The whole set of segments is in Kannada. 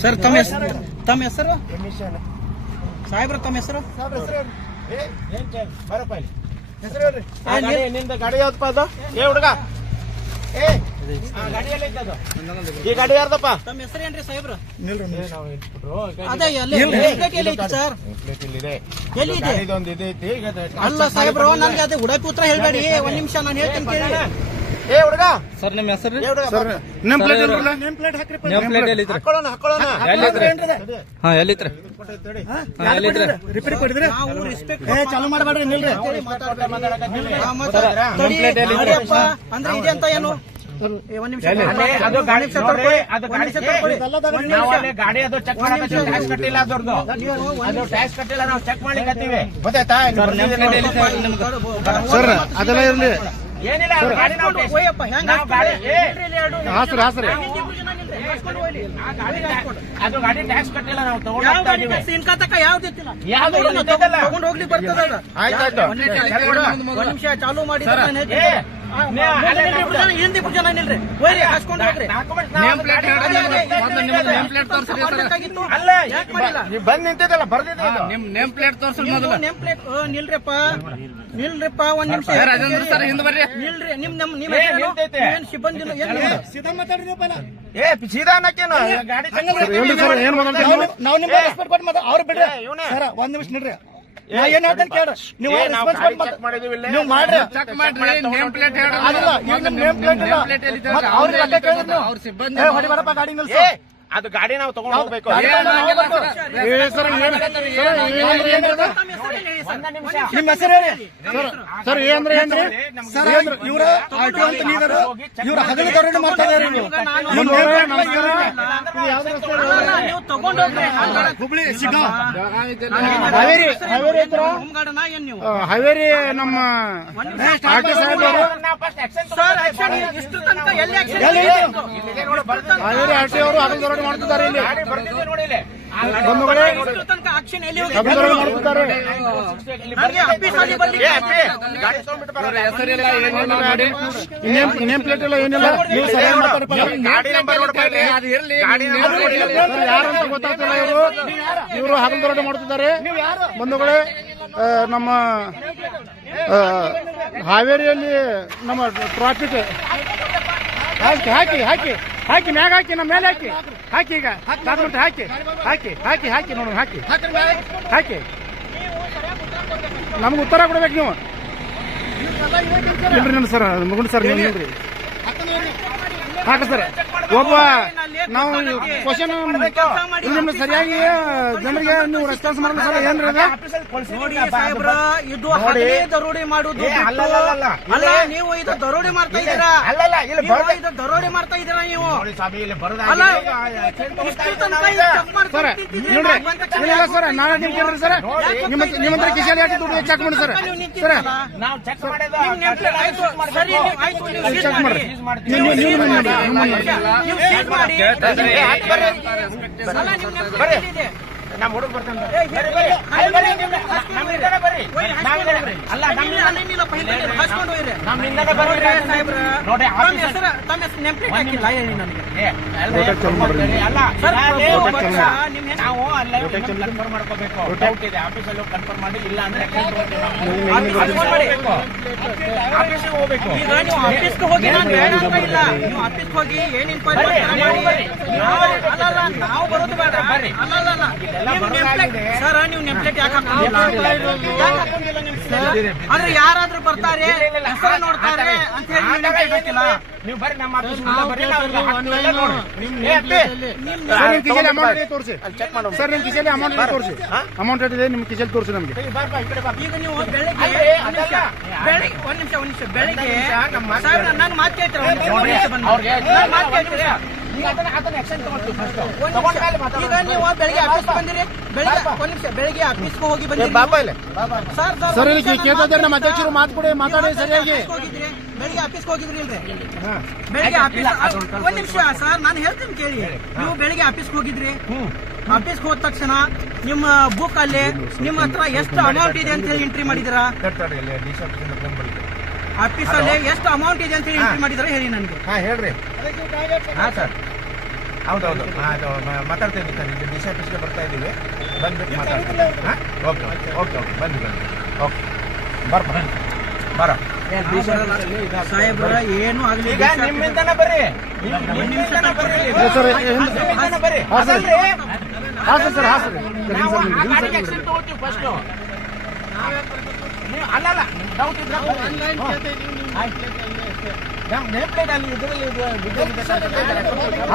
ಸರ್ ತಮ್ಮ ಹೆಸರು ತಮ್ಮ ಹೆಸರು? ಸಾಹೇಬ್ರ ತಮ್ಮ ಹೆಸರು? ನಿಂದ ಗಾಡಿ ಯಾವ್ದಪ್ಪ ಅದು? ಏ ಹುಡುಗ. ಏ ಈ ಗಾಡಿ ಯಾರ್ದಪ್ಪ? ತಮ್ಮ ಹೆಸರು ಏನ್ರಿ ಸಾಹೇಬ್ರ. ಅದೇ ಎಲ್ಲಿ ಇದೆ. ಅಲ್ಲ ಸಾಹೇಬ್ರು ನನ್ಗೆ ಅದೇ ಉಡಾಪಿ ಉತ್ತರ ಹೇಳ್ಬೇಡಿ. ಒಂದ್ ನಿಮಿಷ ನಾನು ಹೇಳ್ತೀನಿ ಕೇಳಿ. ಏ ಹುಡುಗ. ಸರ್ ನಿಮ್ಮ ಹೆಸರು ಏ ನಿಮ್ಮ ನಮ್ ಪ್ಲೇಟ್ ಇಲ್ರಲ್ಲ? ನೇಮ್ ಪ್ಲೇಟ್ ಹಾಕ್ರಿ ನೇಮ್ ಪ್ಲೇಟ್ ಎಲ್ಲಿತ್ರಿ? ಹಾಕೊಳ್ಳೋಣ ಹಾಕೊಳ್ಳೋಣ. ಎಲ್ಲಿತ್ರಿ? ಹಾ ಹಾ ಎಲ್ಲಿತ್ರಿ? ರಿಪೇರಿ ಕೊಡಿದ್ರಿ ನಾವು ರೆಸ್ಪೆಕ್ಟ್ ಏ ಚಾಲು ಮಾಡಬೇಡ್ರಿ ನಿಲ್ರಿ. ಅಂದ್ರೆ ಇದೆ ಅಂತ ಏನು? ಅದು ಗಾಡಿ ಅದು ಗಾಡಿ. ನಾವು. ಗಾಡಿ ಅದು ಚೆಕ್ ಮಾಡಕತ್ತೀವಿ. ಟ್ಯಾಕ್ಸ್ ಕಟ್ಟಿಲ್ಲ ಅದರದು ಅದು ಟ್ಯಾಕ್ಸ್ ಕಟ್ಟಿಲ್ಲ ನಾವು ಚೆಕ್ ಮಾಡ್ಲಿಕತ್ತೀವಿ. ಗೊತ್ತಾಯ್ತಾ? ಸರ್ ಅದೆಲ್ಲ ಇರ್ಲಿ. ಏನಿಲ್ಲ ಅದು ಗಾಡಿ ಹಾಸ್ರಿ ಹಾಸ್ರಿ ಟ್ಯಾಕ್ಸ್- ಅದು ಗಾಡಿ ಟ್ಯಾಕ್ಸ್ ಕಟ್ಟಿಲ್ಲ ನಾವು ತಗೊಂಡು ಇನ್ಕಾ ಯಾವ್ದು ತಗೊಂಡು ಹೋಗ್ಲಿಕ್ಕೆ ಬರ್ತದ. ಆಯ್ತಾಯ್ತು. ಒಂದ್ ನಿಮಿಷ, ಒಂದ್ ಚಾಲು ಮಾಡಿ ನಾನು ನೀವು ಹಿಂದಿ ಹೋಯ್ರಿ ಹಾಸ್ಕೊಂಡು ಹೋಗ್ರಿ ನಾವು. ಅಲ್ಲ ಯಾಕ್ ಮಾಡಿಲ್ಲ ನೀವು ಬಂದ್ ನಿಂತಿದ್ದಲ್ಲ. ನಿಮ್ ನೇಮ್ ಪ್ಲೇಟ್ ತೋರ್ಸಿ ಮೊದಲು ನೇಮ್ ಪ್ಲೇಟ್ ನಿಲ್ರಿಪ್ಪ ನಿಲ್ರಿಪ್ಪ ಒಂದ್ ನಿಮಿಷ ರಾಜೇಂದ್ರ ಸರ್ ಹಿಂದ್ ಬರ್ರಿ ನಿಲ್ರಿ ನಿಮ್ ನಮ್? ಏನ್ ಸಿಬ್ಬಂದಿ? ಸೀದಾ ಏ ಸೀದಾ ಅನ್ನಕ್ಕೇನು ಗಾಡಿ ಮಾತಾಡ್ತೀರಿ ನಿಮ್ಗೆ ರೆಸ್ಪೆಕ್ಟ್ ಕೊಟ್ಟು ಮಾತಾಡ ಅವ್ರು ಬಿಡ್ರಿ ಏ, ಇವ್ನೇ. ಸರ್ ಒಂದ್ ನಿಮಿಷ ನಿಲ್ರಿ ನಾ ಏನ್ ಹೇಳ್ತೇನೆ ನೀವು ನಾವು. ನೀವು ಮಾಡ್ರಿ. ಚೆಕ್ ಮಾಡ್ರಿ. ನೇಮ್ ಪ್ಲೇಟ್ ನೇಮ್ ಪ್ಲೇಟ್ ಇಲ್ಲ. ಅವ್ರ ಸಿಬ್ಬಂದಿ ಗಾಡಿ ನಿಲ್ಸು. ಏ ಅದು ಗಾಡಿ ನಾವು ತಗೊಂಡು ಹೋಗ್ಬೇಕು? ನಿಮ್ಮ ಹೆಸರು ಹೇಳಿ. ಸರ್ ಸರ್ ಏನ್ರಿ ಏನ್ರಿ ಸರ್ ಇವ್ರ ಆಟೋ ಅಂತ ನೀವರು ಇವ್ರ ಹಗಲು ದರೋಡೆ ಮಾಡ್ತಾ ಇದಾರೆ ಹುಬ್ಳಿ ಸಿಗಾ ಹಾವೇರಿ ಹಾವೇರಿ ಹತ್ರ? ಹಾವೇರಿ ನಮ್ಮ ಆಟೋ ಬರ್ದಿದೆ. ಹಾವೇರಿ ಆಟೋ ಅವರು ಹಗಲು ದರೋಡೆ ಮಾಡ್ತಿದ್ದಾರೆ ಇಲ್ಲಿ. ನೇಮ್ ನೇಮ್ ಪ್ಲೇಟ್ ಇಲ್ಲ. ಏನಿಲ್ಲ. ನೀವು ಸರಿಯಾಗಿ ಯಾರು ಅಂತ ಗೊತ್ತಾಗ್ತಿಲ್ಲ ಇವರು? ಇವರು ಹಗಲು ದರೋಡೆ ಮಾಡ್ತಿದ್ದಾರೆ. ಬಂಧುಗಳೇ ನಮ್ಮ ಹಾವೇರಿಯಲ್ಲಿ ನಮ್ಮ ಟ್ರಾಫಿಕ್ ಹಾಕಿ ಹಾಕಿ ಹಾಕಿ. ಹಾಕಿ ಮ್ಯಾಗ ಹಾಕಿ ನಮ್ಮ ಮೇಲೆ ಹಾಕಿ. ಹಾಕಿ ಈಗ. ಹಾಕಿ ಹಾಕಿ. ಹಾಕಿ ಹಾಕಿ ಹಾಕಿ ನೋಡೋಣ ಹಾಕಿ. ಹಾಕಿ. ನಮ್ಗೆ ಉತ್ತರ ಕೊಡ್ಬೇಕು ನೀವು. ಇಲ್ರಿ ನನ್ನ ಸರ್ ಮುಗುಂಡ್ ಸರ್ ನೀವು ಇಲ್ರಿ. ಹಾಕಿ ಸರ್. ಒಬ್ಬ ನಾವು ಕ್ವಶನ್ ನಿಮ್ಗೆ ಸರಿಯಾಗಿ ಜನರಿಗೆ ನೀವು ರೆಸ್ಪಾನ್ಸ್ ಮಾಡಲ್ಲ ಸರ್ ಏನ್ರಿ ನೋಡಿ ಸಾಹೇಬ್ರ ಇದು ದರೋಡಿ ಮಾಡುದು ಅಲ್ಲ ನೀವು ಇದು ದರೋಡಿ ಮಾಡ್ತಾ ಇದ್ದೀರಾ? ಇದು ದರೋಡೆ ಮಾಡ್ತಾ ಇದ್ದೀರಾ ನೀವು? ಅಲ್ಲ ಸರ್. ನೋಡ್ರಿ ಇಲ್ಲ ಸರ್ ನಾಳೆ ನಿಮ್ ಕೇಳ್ರಿ ಸರ್ ನಿಮ್ಮ ನಿಮ್ಮ ಹತ್ರ ಯಾಕೆ ದುಡ್ಡು ಚೆಕ್ ಮಾಡಿ ಸರ್. ಸರ್. ಚೆಕ್ ಮಾಡಿ. ನೀವು ನೀವು ಮಾಡಿ ನಮ್ಮ ಹುಡುಗ ಬರ್ತಾನೆ. ಅಲ್ಲಿ ನಮ್ಮಿಂದ ನೋಡಿ ನಾವು ಅಲ್ಲೇ ಕನ್ಫರ್ಮ್ ಮಾಡ್ಕೋಬೇಕು. ಡೌಟ್ ಇದೆ ಆಫೀಸಲ್ಲಿ ಕನ್ಫರ್ಮ್ ಮಾಡಿ ಇಲ್ಲ ಅಂದ್ರೆ. ಆಫೀಸಿಗೆ ಹೋಗ್ಬೇಕು. ಈಗ ನೀವು ಆಫೀಸ್ಗೆ ಹೋಗಿ ನಾನು ಬೇಡ ಅಂತ ಇಲ್ಲ. ನೀವು ಆಫೀಸ್ಗೆ ಹೋಗಿ ಏನ್ ಇನ್ಕ್ವೈರಿ ಬರ್ರಿ, ಮಾಡಿ ನಾವು ಬರೋದು ಬೇಡ. ಅಲ್ಲಲ್ಲ ಸರ್ ನೀವು ನೆಂಪ್ಲೇಟ್ ಯಾಕೆ ನಿಮ್ ಅಂದ್ರೆ ಯಾರಾದ್ರೂ ಬರ್ತಾರೆ? ಹೆಸರು ನೋಡ್ತಾರೆ ಅಂತ ಹೇಳಿ ನೀವು ನೆಂಪ್ಲೇಟ್ ಹಾಕಿಲ್ಲ. ನೀವು ಬರ್ರಿ ನಮ್ಮ ತೋರಿಸಿ ಚೆಕ್ ಮಾಡೋ ಸರ್ ನಿಮ್ಮ ಕಿಸೆಲಿ ಅಮೌಂಟ್ ತೋರಿಸಿ. ಅಮೌಂಟ್ ಇದೆ ನಿಮ್ಮ ಕಿಸೆಲ್ ತೋರಿಸಿ ನಮಗೆ. ಈಗ ನೀವು ಬೆಳಿಗ್ಗೆ ಒಂದ್ ನಿಮಿಷ. ಒಂದ್ ನಿಮಿಷ ಬೆಳಿಗ್ಗೆ ಮಾತು ಸರ್ ನಾನು ಮಾತು ಕೇಳ್ತೀರ ಈಗ ನೀವು ಬೆಳಿಗ್ಗೆ ಆಫೀಸ್ ಬಂದಿರಿ. ಬೆಳಿಗ್ಗೆ ಒಂದ್ ನಿಮಿಷ ಬೆಳಿಗ್ಗೆ ಆಫೀಸ್ಗೆ ಹೋಗಿ ಬಂದಿರಿ ಬಾಬಾ ಸರ್ ಸರ್ ಇಲ್ಲಿ ಅಧ್ಯಕ್ಷರು ಮಾತು ಕೊಡಿ ಮಾತಾಡಿ ಸರಿಯಾಗಿ. ಹೋಗಿದ್ರಿ. ಬೆಳಿಗ್ಗೆ ಆಫೀಸ್ಗೆ ಹೋಗಿದ್ರಿ ಇಲ್ರಿ. ಬೆಳಿಗ್ಗೆ ಆಫೀಸ್ ಒಂದ್ ನಿಮಿಷ ಸರ್ ನಾನು ಹೇಳ್ತೀನಿ ಕೇಳಿ. ನೀವು ಬೆಳಿಗ್ಗೆ ಆಫೀಸ್ಗೆ ಹೋಗಿದ್ರಿ. ಆಫೀಸ್ಗೆ ಹೋದ ತಕ್ಷಣ ನಿಮ್ಮ ಬುಕ್ ಅಲ್ಲಿ ನಿಮ್ಮ ಹತ್ರ ಎಷ್ಟು ಅಮೌಂಟ್ ಇದೆ ಅಂತ ಹೇಳಿ ಎಂಟ್ರಿ ಮಾಡಿದಿರಾ ತಡಿ, ತಡಿ, ಇಲ್ಲಿ DC office ಇಂದ ಆಫೀಸ್ ಅಲ್ಲಿ ಎಷ್ಟು ಅಮೌಂಟ್ ಇದೆ ಅಂತ ಹೇಳಿ ಎಂಟ್ರಿ ಮಾಡಿದಿರಾ ಹೇಳಿ ನನಗೆ. ಹಾ ಹೇಳ್ರಿ. ಹಾ ಸರ್. ಹೌದೌದು. ಹೌದು ಅದು ಮ- ಮಾತಾಡ್ತೀನಿ ಸರ್. ಇದು ದಿಶಾ ಆಫೀಸ್ಗೆ ಬರ್ತಾ ಇದ್ದೀವಿ. ಬಂದ್ಬಿಟ್ಟು ಮಾತಾಡ್ತೀನಿ. ಹಾಂ? Okay okay okay. ಓಕೆ ಬನ್ನಿ ಬನ್ನಿ. ಓಕೆ. ಬರ ಬರ. ಬರ. ಸಾಹೇಬ್ರ ಏನು ಆಗ್ಲಿ ಈಗ ನಿಮ್ಮಿಂದನೇ ಬರ್ರಿ. ನಿಮ್ಮಿಂದನೇ ಬರ್ರಿ. ಸರ್, ನಿಮ್ಮಿಂದನೇ ಬರ್ರಿ. ಹಾಂ, ಸರ್. ಅದಲ್ರಿ, ಸರ್ ಸರ್ ಸರ್. ನಾವು ಆ ಗಾಡಿಗೆ action ತಗೊಳ್ತೀವಿ first. ನೀವು ಅಲ್ಲಲ್ಲ ಡೌಟ್ ಇದ್ರೆ ಆನ್ಲೈನ್. ಆಯ್ತು.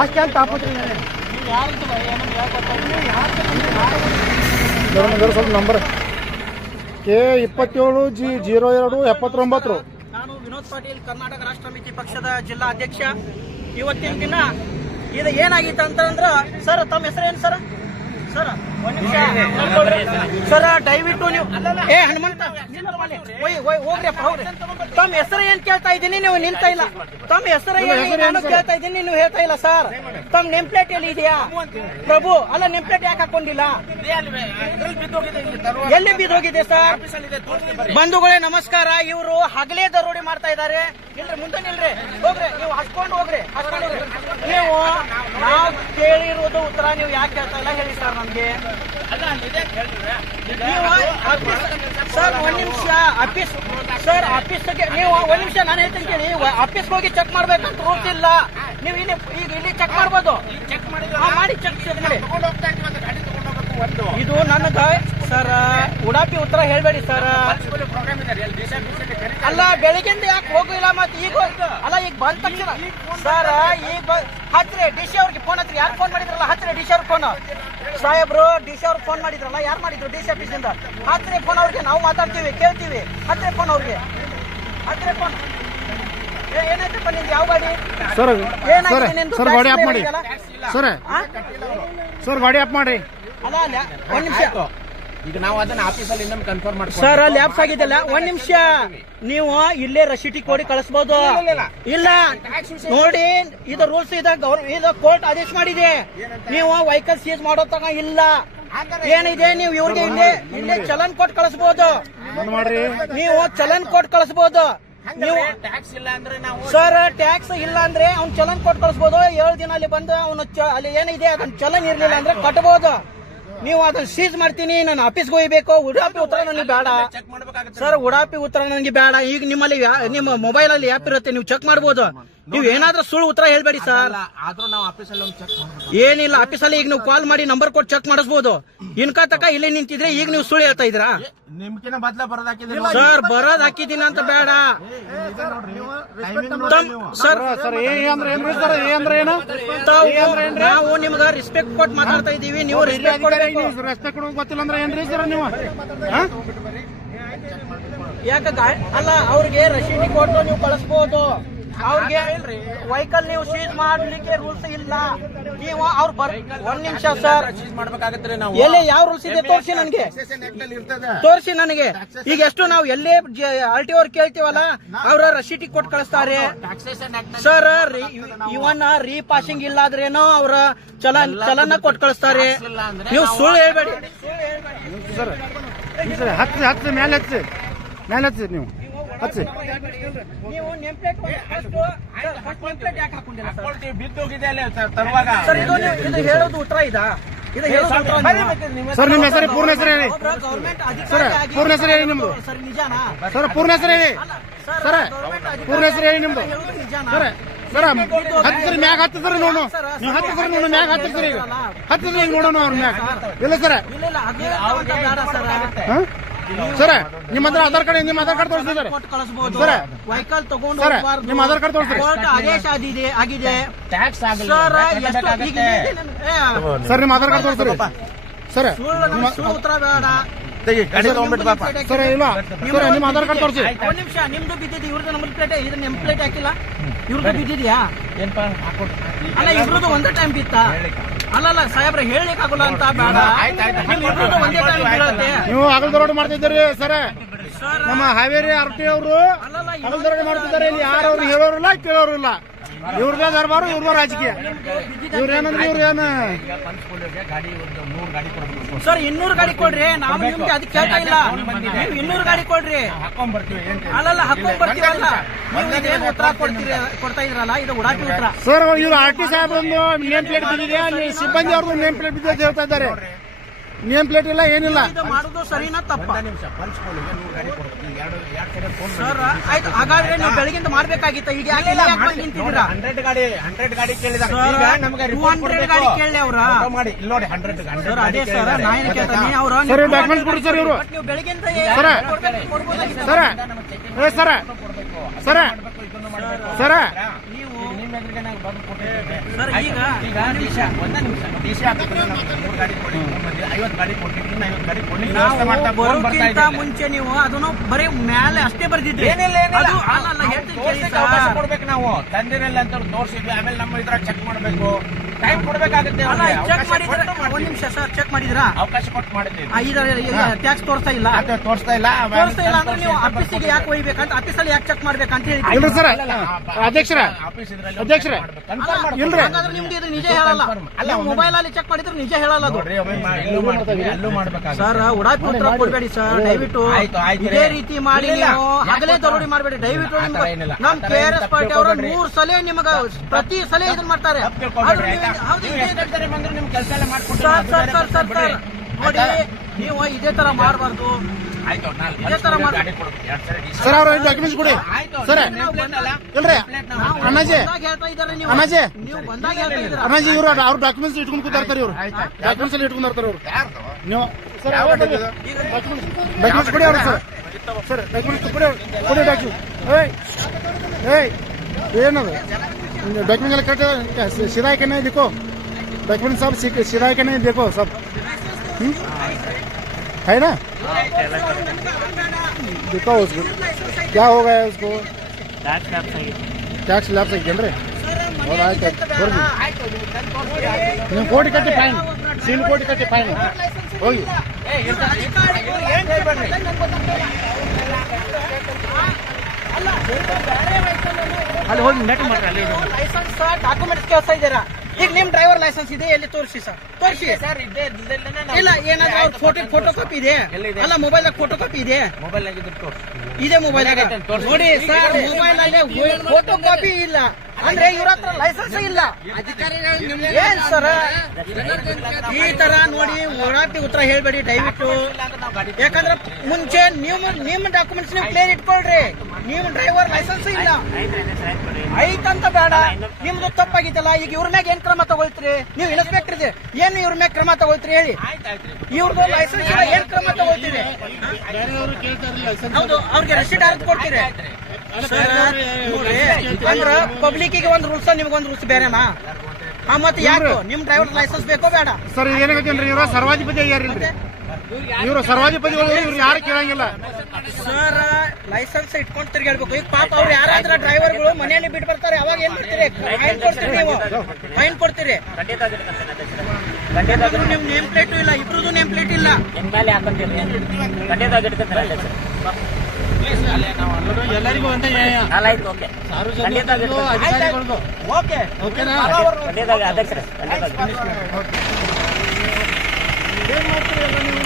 ಅಷ್ಟೇ ಅಂತ ಆಪತ್ರೆ ಸ್ವಲ್ಪ ನಂಬರ್ ಕೆ ಇಪ್ಪತ್ತೇಳು ಜಿ ಜೀರೋ ಎರಡು ಎಪ್ಪತ್ತೊಂಬತ್ತು. ನಾನು ವಿನೋದ್ ಪಾಟೀಲ್ ಕರ್ನಾಟಕ ರಾಷ್ಟ್ರ ಸಮಿತಿ ಪಕ್ಷದ ಜಿಲ್ಲಾ ಅಧ್ಯಕ್ಷ. ಇವತ್ತಿನ ದಿನ ಇದು ಏನಾಗಿತ್ತು ಅಂತಂದ್ರ ಸರ್ ತಮ್ಮ ಹೆಸರೇನು ಸರ್? ಸರ್ ನಿಮಿಷ ಸರ್ ದಯವಿಟ್ಟು ನೀವು ಏ ಹನುಮಂತ ಹೋಗ್ರಿಯಪ್ಪ ಹೋಗ್ರಿ. ತಮ್ಮ ಹೆಸರು ಏನ್ ಕೇಳ್ತಾ ಇದ್ದೀನಿ ನೀವು ನಿಂತ ಇಲ್ಲ. ತಮ್ಮ ಹೆಸರು ಏನು ನಾನು ಕೇಳ್ತಾ ಇದ್ದೀನಿ ನೀವು ಹೇಳ್ತಾ ಇಲ್ಲ ಸರ್. ತಮ್ಮ ನೆಮ್ ಪ್ಲೇಟ್ ಎಲ್ಲಿ ಇದೆಯಾ? ಪ್ರಭು ಅಲ್ಲ ನೆಮ್ ಪ್ಲೇಟ್ ಯಾಕೆ ಹಾಕೊಂಡಿಲ್ಲ? ಎಲ್ಲಿ ಬಿದ್ದೋಗಿದೆ ಸರ್. ಬಂಧುಗಳೇ ನಮಸ್ಕಾರ. ಇವರು ಹಗಲೇ ದರೋಡಿ ಮಾಡ್ತಾ ಇದ್ದಾರೆ. ಇಲ್ರಿ ಮುಂದೆ ನಿಲ್ರಿ. ಹೋಗ್ರಿ ನೀವು ಹಚ್ಕೊಂಡು ಹೋಗ್ರಿ ಹಚ್ಕೊಂಡು ಹೋಗ್ರಿ. ನೀವು ನಾವು ಕೇಳಿರೋದು ಉತ್ತರ ನೀವು ಯಾಕೆ ಕೇಳ್ತಾ ಇಲ್ಲ? ಹೇಳಿ ಸರ್ ನಮ್ಗೆ. ಸರ್ ಒಂದ್ ನಿಮಿಷ ಆಫೀಸ್ ಸರ್ ಆಫೀಸ್ಗೆ ನೀವು ಒಂದ್ ನಿಮಿಷ ನಾನು ಹೇಳ್ತೀನಿ ಕೇಳಿ. ಆಫೀಸ್ ಹೋಗಿ ಚೆಕ್ ಮಾಡ್ಬೇಕಂತ ರೂಲ್ಸ್ ಇಲ್ಲ ನೀವು ಇಲ್ಲಿ ಈಗ ಇಲ್ಲಿ ಚೆಕ್ ಮಾಡ್ಬೋದು. ಚೆಕ್ ಮಾಡಿ ಚೆಕ್ ಮಾಡಿ. ಇದು ನನಗ ಸರ್? ಉಡಾಪಿ ಉತ್ತರ ಹೇಳ್ಬೇಡಿ ಸರ್. ಅಲ್ಲಿ ಬೆಳಿಗ್ಗೆಂದ ಯಾಕೆ ಹೋಗಿಲ್ಲ ಮತ್ತೆ ಈಗ? ಅಲ್ಲ ಈಗ ಬಂದ ತಕ್ಷಣ ಸರ್ ಈಗ ಹತ್ರಿ ಡಿ ಡಿಶಿ ಅವ್ರಿಗೆ ಫೋನ್ ಹತ್ರಿ ಯಾರು ಫೋನ್ ಮಾಡಿದ್ರಲ್ಲ? ಹಚ್ರಿ ಡಿಶಿ ಅವ್ರ ಫೋನ್ ಸಾಹೇಬ್ರು ಡಿಶಿ ಅವ್ರಿಗೆ ಫೋನ್ ಮಾಡಿದ್ರಲ್ಲ? ಯಾರು ಮಾಡಿದ್ರು ಡಿಶಿ ಆಫೀಸಿಂದ ಹತ್ರಿ ಫೋನ್ ಅವ್ರಿಗೆ ನಾವು ಮಾತಾಡ್ತೀವಿ ಕೇಳ್ತೀವಿ. ಹತ್ರಿ ಫೋನ್ ಅವ್ರಿಗೆ. ಹತ್ರಿ ಫೋನ್ ಏನಾಯ್ತಪ್ಪ ನಿಂದು ಯಾವ ಗಾಡಿ? ಸರ್ ಸರ್ ಗಾಡಿ ಆಫ್ ಮಾಡಿ? ಸರ್ ಸರ್ ಗಾಡಿ ಆಫ್ ಮಾಡಿ. ಅಲ್ಲ ಅಲ್ಲ ಒಂದ್ ನಿಮಿಷ. ಈಗ ನಾವು ಅದನ್ನ ಆಫೀಸಲ್ಲಿ ಇನ್ನೊಂದು ಕನ್ಫರ್ಮ್ ಮಾಡ್ಕೊಂಡು ಸರ್ ಲ್ಯಾಬ್ಸ್ ಆಗಿದೆಯಲ್ಲ? ಒಂದ್ ನಿಮಿಷ. ನೀವು ಇಲ್ಲೇ ರಸೀಟಿ ಕೊಡಿ ಕಳಿಸ್ಬೋದು. ಇಲ್ಲ, ನೋಡಿ ಇದು ರೂಲ್ಸ್ ಇದೆ ಇದು ಕೋರ್ಟ್ ಆದೇಶ ಮಾಡಿದೆ. ನೀವು ವೆಹಿಕಲ್ ಸೀಸ್ ಮಾಡೋ ತನಕ ಇಲ್ಲ. ಏನಿದೆ? ನೀವು ಇವ್ರಿಗೆ ಇಲ್ಲೇ ಇಲ್ಲೇ ಚಲನ್ ಕೊಟ್ಟು ಮಾಡ್ರಿ. ನೀವು ಚಲನ್ ಕೊಟ್ಟು ಕಳಿಸ್ಬೋದು. ನೀವು ಟ್ಯಾಕ್ಸ್ ಇಲ್ಲ ಅಂದ್ರೆ ನಾವು ಸರ್ ಟ್ಯಾಕ್ಸ್ ಇಲ್ಲ ಅಂದ್ರೆ ಅವ್ನ್ ಚಲನ್ ಕೊಟ್ಟು ಕಳಿಸ್ಬೋದು. ಏಳು ದಿನ ಅಲ್ಲಿ ಬಂದು ಅವನು ಅಲ್ಲಿ ಏನಿದೆ ಅದನ್ನ ಚಲನ್ ಇರ್ಲಿಲ್ಲ ಅಂದ್ರೆ ಕಟ್ಬೋದು. ನೀವು ಅದನ್ನ ಸೀಸ್ ಮಾಡ್ತೀನಿ ನಾನು ಆಫೀಸ್ಗೆ ಹೋಗ್ಬೇಕು ಉಡಾಪಿ ಉತ್ತರ ನನಗೆ ಬೇಡ. ಸರ್ ಉಡಾಪಿ ಉತ್ತರ ನನಗೆ ಬೇಡ. ಈಗ ನಿಮ್ಮಲ್ಲಿ ನಿಮ್ಮ ಮೊಬೈಲ್ ಅಲ್ಲಿ ಆ್ಯಪ್ ಇರುತ್ತೆ ನೀವು ಚೆಕ್ ಮಾಡ್ಬೋದು. ನೀವು ಏನಾದ್ರೂ ಸುಳ್ಳು ಉತ್ತರ ಹೇಳ್ಬೇಡಿ ಸರ್. ಆದ್ರೂ ನಾವು ಆಫೀಸಲ್ಲಿ ಒಂದು ಚೆಕ್ ಮಾಡ್ಬೇಕು ಏನಿಲ್ಲ ಆಫೀಸಲ್ಲಿ ಈಗ ನೀವು ಕಾಲ್ ಮಾಡಿ ನಂಬರ್ ಕೊಟ್ಟು ಚೆಕ್ ಮಾಡಿಸ್ಬೋದು. ಇನ್ಕ ತಕ ಇಲ್ಲಿ ನಿಂತಿದ್ರೆ ಈಗ ನೀವು ಸುಳ್ಳು ಹೇಳ್ತಾ ಇದ್ದೀರಾ? ನಿಮ್ಕಿನ ಬದ್ಲ ಬರೋದಾಕಿದ್ರೆ ಸರ್ ಬರೋದ್ ಹಾಕಿದೀನಿ ಅಂತ ಬೇಡ. ಸರ್ ಸರ್ ಏ ಅಂದ್ರೆ ಏನ್ರಿ ಸರ್ ಏ ಅಂದ್ರೆ ಏನು? ನಾವು ನಿಮ್ಗ ರೆಸ್ಪೆಕ್ಟ್ ಕೊಟ್ಟು ಮಾತಾಡ್ತಾ ಇದೀವಿ ನೀವು ರೆಸ್ಪೆಕ್ಟ್ ಕೊಡಬೇಕು. ರೆಸ್ಪೆಕ್ಟ್ ಕೊಡೋದು ಗೊತ್ತಿಲ್ಲ ಅಂದ್ರೆ ಏನ್ರಿ ಸರ್ ನೀವು? ಯಾಕ ಅಲ್ಲ ಅವ್ರಿಗೆ ರಶೀದಿ ಕೊಟ್ಟು ನೀವು ಕಳಿಸ್ಬೋದು. ಅವ್ರಿಗೆ ವೆಹಿಕಲ್ ನೀವು ಸೀಸ್ ಮಾಡ್ಲಿಕ್ಕೆ ರೂಲ್ಸ್ ಇಲ್ಲ. ನೀವು ಅವ್ರು ಬರ್ ಒಂದ್ ನಿಮಿಷ ಸರ್ ಚೀಸ್ ಮಾಡ್ಬೇಕಾಗತ್ತೆ ನಾವು. ಎಲ್ಲಿ ಯಾವ ರೂಲ್ಸ್ ಇದೆ? ತೋರಿಸಿ ನನಗೆ. ಇರ್ತದೆ? ತೋರಿಸಿ ನನಗೆ. ಈಗ ಎಷ್ಟು ನಾವು ಎಲ್ಲೇ ಆರ್ ಟಿ ಅವ್ರು ಕೇಳ್ತೀವಲ್ಲ ಅವ್ರ ರಶೀಟಿ ಕೊಟ್ಟು ಕಳಿಸ್ತಾರೆ. ಸರ್ ಇವನ್ ರೀಪಾಸಿಂಗ್ ಇಲ್ಲ ಆದ್ರೇನೋ ಅವ್ರ ಚಲನ್ ಚಲನ ಕೊಟ್ಟು ಕಳಿಸ್ತಾರೆ. ನೀವು ಸುಳ್ಳು ಹೇಳ್ಬೇಡಿ. ಹತ್ತು ಹತ್ತು ಮೇಲೆ ಹತ್ತು ಮೇಲೆ ಹತ್ತು ನೀವು. ಹಚ್ಚಿ ನೀವು ನೆಂಪ್ಲೇಟ್ ನೆಂಪ್ಲೇಟ್ ಯಾಕೆ ಹಾಕೊಂಡಿಲ್ಲ ಸರ್ ಬಿದ್ದೋಗಿದೆ ಅಲ್ಲಿ ಸರ್ ತರುವಾಗ. ಸರ್ ಇದು ನೀವು- ಇದು ಹೇಳೋದು ಉತ್ತರ ಇದಾ? ಇದು ಹೇಳೋದು ಸರ್ ನಿಮ್ಮ ಹೆಸರು ಪೂರ್ಣ ಹೆಸರು ಹೇಳಿ. ಗೌರ್ಮೆಂಟ್ ಸರ್, ಪೂರ್ಣ ಹೆಸರು ಹೇಳಿ ನಿಮ್ದು. ಸರ್ ನಿಜಾನಾ? ಸರ್ ಪೂರ್ಣ ಹೆಸರು ಹೇಳಿ. ಸರ್, ಸರ್, ಪೂರ್ಣ ಹೆಸರು ಹೇಳಿ ನಿಮ್ದು. ಸರ್ ಸರ್ ಹತ್ತಿದ್ರಿ ಮ್ಯಾಗ ಹತ್ತಿದ್ರಿ ನೋಡು. ನೀವು ಹತ್ತಿದ್ರಿ ನೋಡು ಮ್ಯಾಗ ಹತ್ತಿದ್ರಿ ಈಗ. ಹತ್ತಿದ್ರಿ ನೋಡೋಣ ಅವ್ರ ಮ್ಯಾಗ. ಇಲ್ಲ ಸರ್ ಸರ್? ನಿಮ್ಮ ಹತ್ರ ಆಧಾರ್ ಕಾರ್ಡ್ ನಿಮ್ಮ ಆಧಾರ್ ಕಾರ್ಡ್ ತೋರಿಸಿ ಕೊಟ್ಟು ಕಳಿಸ್ಬೋದು. ಸರ್. ವೆಹಿಕಲ್ ತಗೊಂಡು ಸರ್, ಹೋಗ್ಬಾರ್ದು. ನಿಮ್ಮ ಆಧಾರ್ ಕಾರ್ಡ್ ತೋರಿಸಿ. ಕೋರ್ಟ್ ಆದೇಶ ಆಗಿದೆ ಆಗಿದೆ. ಟ್ಯಾಕ್ಸ್ ಆಗಲ್ಲ ಸರ್ ಎಷ್ಟು ಈಗ ಏ, ಸರ್ ನಿಮ್ಮ ಆಧಾರ್ ಕಾರ್ಡ್ ತೋರಿಸ್ರಿ ಸರ್ ಸುಳ್ಳು ನಮ್ಗೆ ಸುಳ್ಳು ಉತ್ತರ ಬೇಡ. ಸರ್ ಇಲ್ಲ. ಸರ್ ನಿಮ್ಮ ಆಧಾರ್ ಕಾರ್ಡ್ ತೋರಿಸಿ. ಒಂದ್ ನಿಮಿಷ ನಿಮ್ದು ಬಿದ್ದಿದ್ದು ಇವ್ರದ್ದು ನಮ್ಮ ಪ್ಲೇಟ್ ಇದನ್ನ ನಿಮ್ ಪ್ಲೇಟ್ ಹಾಕಿಲ್ಲ. ಇವ್ರದ್ದು ಬಿದ್ದಿದ್ಯಾ ಏನಪ್ಪ ಅಲ್ಲ ಇಬ್ರದ್ದು ಒಂದೇ ಟೈಮ್ ಬಿತ್ತ? ಅಲ್ಲಲ್ಲ ಸಾಹೇಬ್ರೆ ಹೇಳಲಿಕ್ಕೆ ಆಗಲ್ಲ ಅಂತ ಬೇಡ. ಇಬ್ರದ್ದು ಒಂದೇ ಟೈಮ್ ಬೀಳತ್ತೆ ನೀವು ಹಗಲ್ ದರೋಡು ಮಾಡ್ತಿದ್ದೀರಿ ಸರ್. ಸರ್. ನಮ್ಮ ಹಾವೇರಿ ಆರ್ ಟಿ ಅವರು ಅಗಲ್ ಹಗಲ್ ದರೋಡೆ ಮಾಡ್ತಿದ್ದಾರೆ. ಇಲ್ಲಿ ಯಾರು ಇಲ್ಲ ಹೇಳೋರಿಲ್ಲ ಕೇಳೋರಿಲ್ಲ. ಇವ್ರದೇ ದರ್ಬಾರು ಇವ್ರದೇ ರಾಜಕೀಯ. ಇವ್ರೇನಂದ್ರೆ ಇವ್ರೇನು ಗಾಡಿ ಒಂದು ನೂರು ಗಾಡಿ ಕೊಡ್ಬೇಕು ಸರ್ ಇನ್ನೂರು ಗಾಡಿ ಕೊಡ್ರಿ. ನಾವು ನಿಮ್ಗೆ ಅದಕ್ಕೆ ಕೇಳ್ತಾ ಇಲ್ಲ. ನೀವು ಇನ್ನೂರು ಗಾಡಿ ಕೊಡ್ರಿ. ಹಾಕೊಂಡ್ ಬರ್ತೀವಿ ಅಲ್ಲಲ್ಲ ಹಾಕೊಂಡ್ ಬರ್ತೀವಲ್ಲ ನೀವು ಇದೇನು ಉತ್ತರ ಕೊಡ್ತೀರಿ ಕೊಡ್ತಾ ಇದ್ರಲ್ಲ ಇದು ಉಡಾಟಿ ಉತ್ತರ ಸರ್ ಇವ್ರು ಆರ್ ಟಿ ಸಾಹೇಬ್ರೊಂದು ನೇಮ್ ಪ್ಲೇಟ್ ಅಲ್ಲಿ ಸಿಬ್ಬಂದಿ ಅವ್ರದ್ದು ನೇಮ್ ಪ್ಲೇಟ್ ಬಿದ್ದಿದೆ ಹೇಳ್ತಾ ಇದ್ದಾರೆ. ನೇಮ್ ಪ್ಲೇಟ್ ಇಲ್ಲ ಏನಿಲ್ಲ. ಮಾಡೋದು ಮಾಡುದು ಸರಿನಾ ತಪ್ಪ? ನಿಮಿಷ ಪಂಚಕುಲಗೆ ನೂರು ಗಾಡಿ ಕೊಡ್ಬೇಕು ಈಗ ಎರಡು ಎರಡು ಕಡೆ ಫೋನ್ ಸರ್ ಆಯ್ತು ಹಾಗಾದ್ರೆ ನೀವು ಬೆಳಗಿಂದ ಮಾಡ್ಬೇಕಾಗಿತ್ತು? ಈಗ ಯಾಕೆ ಇಲ್ಲಿ ಯಾಕೆ ಬಂದು ನಿಂತಿದ್ದೀರಾ? ಹಂಡ್ರೆಡ್ ಗಾಡಿ ಹಂಡ್ರೆಡ್ ಗಾಡಿ ಕೇಳಿದಾರೆ ಈಗ ನಮಗೆ 200 ಗಾಡಿ ಕೇಳಿ ಅವ್ರ? ಮಾಡಿ. ಇಲ್ಲಿ ನೋಡಿ ಹಂಡ್ರೆಡ್ ಸರ್ ಅದೇ ಸರ್ ನಾ ಏನು ಕೇಳ್ತಾನೆ ಅವ್ರ? ಸರ್, ಇವ್ರು documents ಕೊಡಿ ಸರ್ ಇವ್ರು. ನೀವು ಬೆಳಗಿಂದ ಸರ. ಕೊಡ್ಬೇಕು, ಕೊಡ್ಬೋದಾಗಿತ್ತು. ಸರ ಏ ಸರ. ಸರ. ಸರ ನೀವು ನಿಮ್ಮ ಎದುರಿಗೆ ನಾವು ಬಂದು ಕೊಟ್ಟಿದ್ದೇವೆ. ಸರ್, ಈಗ ಈಗ ದಿಶ ಒಂದೇ ನಿಮಿಷ. ದೇಶ ಮೂರು ಗಾಡಿ ಕೊಡಿ. ಐವತ್ತು ಗಾಡಿ ಕೊಟ್ಟಿದ್ದೀನಿ ಇನ್ನು ಐವತ್ತು ಗಾಡಿ ಕೊಡಿ ಮಾಡ್ತಾ ನಾವು ಫೋನ್ ಬರ್ತಾ ಬರೋಕ್ಕಿಂತ ಮುಂಚೆ ನೀವು ಅದನ್ನು ಬರೀ ಮೇಲೆ ಅಷ್ಟೇ ಬರ್ದಿದ್ರಿ. ಏನಿಲ್ಲ ಏನಿಲ್ಲ. ಹೇಳ್ತೀನಿ ಅವಕಾಶ. ಕೊಡ್ಬೇಕು ನಾವು. ತಂದಿರಲ್ಲ ಅಂತ ತೋರಿಸಿದ್ವಿ. ಆಮೇಲೆ ನಮ್ಮ ಇದ್ರಾಗ ಚೆಕ್ ಮಾಡಬೇಕು. ಟೈಮ್ ಕೊಡಬೇಕಾಗುತ್ತೆ ಅಲ್ಲ ಚೆಕ್ ಅವಕಾಶ ಮಾಡಿದ್ರ ಒಂದ್ ನಿಮಿಷ ಸರ್ ಚೆಕ್ ಮಾಡಿದ್ರಾ ಅವಕಾಶ ಕೊಟ್ಟು ಮಾಡಿದ್ದೀವಿ ಆ, ಇದರ ಟ್ಯಾಕ್ಸ್ ತೋರಿಸ್ತಾ ಇಲ್ಲ? ಅದು ತೋರಿಸ್ತಾ ಇಲ್ಲ? ತೋರಿಸ್ತಾ ಇಲ್ಲ ಅಂದ್ರೆ ನೀವು ಆಫೀಸಿಗೆ ಯಾಕೆ ಒಯ್ಬೇಕಂತ ಆಫೀಸಲ್ಲಿ ಯಾಕೆ ಚೆಕ್ ಮಾಡ್ಬೇಕಂತ ಹೇಳಿ. ಇಲ್ರಿ ಸರ್ ಅಧ್ಯಕ್ಷರ ಅಧ್ಯಕ್ಷರ ಅಧ್ಯಕ್ಷರೇ. ಕನ್ಫರ್ಮ್ ಮಾಡ್ಬೇಕು. ಇಲ್ರಿ. ಹಾಗಾದ್ರೆ ನಿಮ್ಗೆ ಇದು ನಿಜ ಹೇಳಲ್ಲ. ಅಲ್ಲ, ಮೊಬೈಲ್ ಅಲ್ಲಿ ಚೆಕ್ ಮಾಡಿದ್ರೆ ನಿಜ ಹೇಳಲ್ಲ ಅದು. ಸರ್ ಉಡಾಪಿ ಉತ್ತರ ಕೊಡ್ಬೇಡಿ ಸರ್ ದಯವಿಟ್ಟು ಇದೇ ರೀತಿ ಮಾಡಿ ನೀವು. ಹಗಲೇ ದರೋಡಿ ಮಾಡಬೇಡಿ. ದಯವಿಟ್ಟು ನಮ್ ಕೆ ಆರ್ ಎಸ್ ಪಾರ್ಟಿ ಅವರು. ಮೂರ್ ಸಲ ನಿಮಗ ಪ್ರತಿ ಸಲ ಇದನ್ನ ಮಾಡ್ತಾರೆ. ನೋಡಿ ನೀವು ಇದೇ ತರ ಮಾಡಬಾರ್ದು. ಇದೇ ತರ ಸರಿ ಅವ್ರ ಡಾಕ್ಯುಮೆಂಟ್ಸ್ ಕೊಡಿ. ಆಯ್ತು, ಸರ್ ಇಲ್ರಿ. ಅಣ್ಣಾಜಿ. ಬಂದಾಗ ಹೇಳ್ತಾ ಇದ್ದಾರೆ ನೀವು? ಅಣ್ಣಾಜಿ. ನೀವು ಬಂದಾಗ ಹೇಳ್ತಾ ಇದ್ದೀರಾ? ಅಣ್ಣಾಜಿ ಇವ್ರು ಅವ್ರ ಡಾಕ್ಯುಮೆಂಟ್ಸ್ ಇಟ್ಕೊಂಡು ಕೂತಾರ್ತಾರೆ ಇವ್ರು. ಆಯ್ತು. ಡಾಕ್ಯುಮೆಂಟ್ಸ್ ಅಲ್ಲಿ ಇಟ್ಕೊಂಡು ಬರ್ತಾರೆ ಇವ್ರು. ನೀವು. ಸರ್ ಇದು? ಡಾಕ್ಯುಮೆಂಟ್ಸ್ ಕೊಡಿ ಅವ್ರಿಗೆ ಸರ್. ಸರ್ ಡಾಕ್ಯುಮೆಂಟ್ಸ್ ಕೊಡಿ ಕೊಡಿ ಡಾಕ್ಯುಮೆಂಟ್ ಏಯ್. ಏಯ್ ಏನದು? डॉक्यूमेंट कट सिराय के नहीं देखो डॉक्यूमेंट सब सिराय के नहीं देखो सब है ना देखो उसको क्या हो गया उसको टैक्स लाभ से रे और आज कोर्ट कटे फाइन सील कोर्ट कटे फाइन होगी ಅಲ್ಲಿ ಹೋಗಿ ನೆಟ್ ಮಾಡ್ರಿ ಅಲ್ಲಿ ಲೈಸೆನ್ಸ್ ಡಾಕ್ಯುಮೆಂಟ್ಸ್ ಕೇಳ್ತಾ ಇದ್ದೀರಾ? ಈಗ ನಿಮ್ ಡ್ರೈವರ್ ಲೈಸೆನ್ಸ್ ಇದೆ ಎಲ್ಲಿ ತೋರಿಸಿ ಸರ್? ತೋರಿಸಿ. ಸರ್ ಇದೇ ಇದ್ದಲ್ಲೇನೆ ಇಲ್ಲ ಏನಾದ್ರೂ ಅವ್ರ ಫೋಟೋ ಫೋಟೋ ಕಾಪಿ ಇದೆ? ಅಲ್ಲ ಮೊಬೈಲ್ ಫೋಟೋ ಕಾಪಿ ಇದೆ ಮೊಬೈಲ್ ಇದೆ ಮೊಬೈಲ್ ನೋಡಿ ಸರ್ ಮೊಬೈಲ್ ಅಲ್ಲಿ ಫೋಟೋ ಕಾಪಿ ಇಲ್ಲ. ಅಂದ್ರೆ ಇವ್ರ ಹತ್ರ ಲೈಸೆನ್ಸ್ ಇಲ್ಲ. ಏನ್ ಸರ್? ಈ ತರ ನೋಡಿ ಓಡಾಟಿ ಉತ್ತರ ಹೇಳ್ಬೇಡಿ ದಯವಿಟ್ಟು. ಯಾಕಂದ್ರೆ ಮುಂಚೆ ನೀವು ನಿಮ್ಮ ಡಾಕ್ಯುಮೆಂಟ್ಸ್ ನೀವು ಕ್ಲಿಯರ್ ಇಟ್ಕೊಳ್ರಿ. ನೀವು ಡ್ರೈವರ್ ಲೈಸೆನ್ಸ್ ಇಲ್ಲ. ಐತಂತ ಬೇಡ. ನಿಮ್ದು ತಪ್ಪಾಗಿತ್ತಲ್ಲ ಈಗ ಇವ್ರ ಮ್ಯಾಗ ಏನ್ ಕ್ರಮ ತಗೊಳ್ತೀರಿ? ನೀವು ಇನ್ಸ್ಪೆಕ್ಟರ್ ಇದೆ ಏನ್ ಇವ್ರ ಮ್ಯಾಗ ಕ್ರಮ ತಗೊಳ್ತೀರಿ ಹೇಳಿ. ಇವ್ರದ್ದು ಲೈಸೆನ್ಸ್ ಇಲ್ಲ ಏನ್ ಕ್ರಮ ತಗೊಳ್ತೀರಿ? ಹೌದು ಅವ್ರಿಗೆ ರಶೀಟ್ ಹರಿದು ಕೊಡ್ತೀರಿ? ಅಂದ್ರ ಪಬ್ಲಿಕ್ಕಿಗೆ ಒಂದು ರೂಲ್ಸ್ ನಿಮ್ಗೆ ಒಂದು ರೂಲ್ಸ್ ಬೇರೆನಾ? ಹಾ ಮತ್ತೆ ಯಾರು ನಿಮ್ ಡ್ರೈವರ್ ಲೈಸೆನ್ಸ್ ಬೇಕೋ ಬೇಡ. ಸರ್ ಏನಾಗತ್ತೇನ್ರಿ ಇವ್ರ ಸರ್ವಾಧಿಪತಿ ಆಗ್ಯಾರಿಲ್ರಿ. ಇವ್ರು ಸರ್ವಾಧಿಪತಿಗಳು ಇವ್ರು ಯಾರು ಕೇಳಂಗಿಲ್ಲ. ಸರ್ ಲೈಸೆನ್ಸ್ ಇಟ್ಕೊಂಡು ತಿರ್ಗಾಡ್ಬೇಕು ಈಗ ಪಾಪ ಅವ್ರು ಯಾರಾದ್ರೂ ಡ್ರೈವರ್ಗಳು ಮನೆಯಲ್ಲಿ ಬಿಟ್ಟು ಬರ್ತಾರೆ ಅವಾಗ ಏನ್ ಮಾಡ್ತೀರಿ? ಫೈನ್ ಕೊಡ್ತೀರಿ ನೀವು. ಫೈನ್ ಕೊಡ್ತೀರಿ. ನಿಮ್ ನೇಮ್ ಪ್ಲೇಟು ಇಲ್ಲ ಇಬ್ರದ್ದು ನೇಮ್ ಪ್ಲೇಟ್ ಇಲ್ಲ. ಎಲ್ಲರಿಗೂ ಅಂತ ಸಾರ್ವಜನಿಕ ಅಧಿಕಾರಿಗಳಿಗೂ ಓಕೆ. ಓಕೆನಾ? ಏನ್ ಮಾಡ್ತೀರಿ ಎಲ್ಲ ನೀವು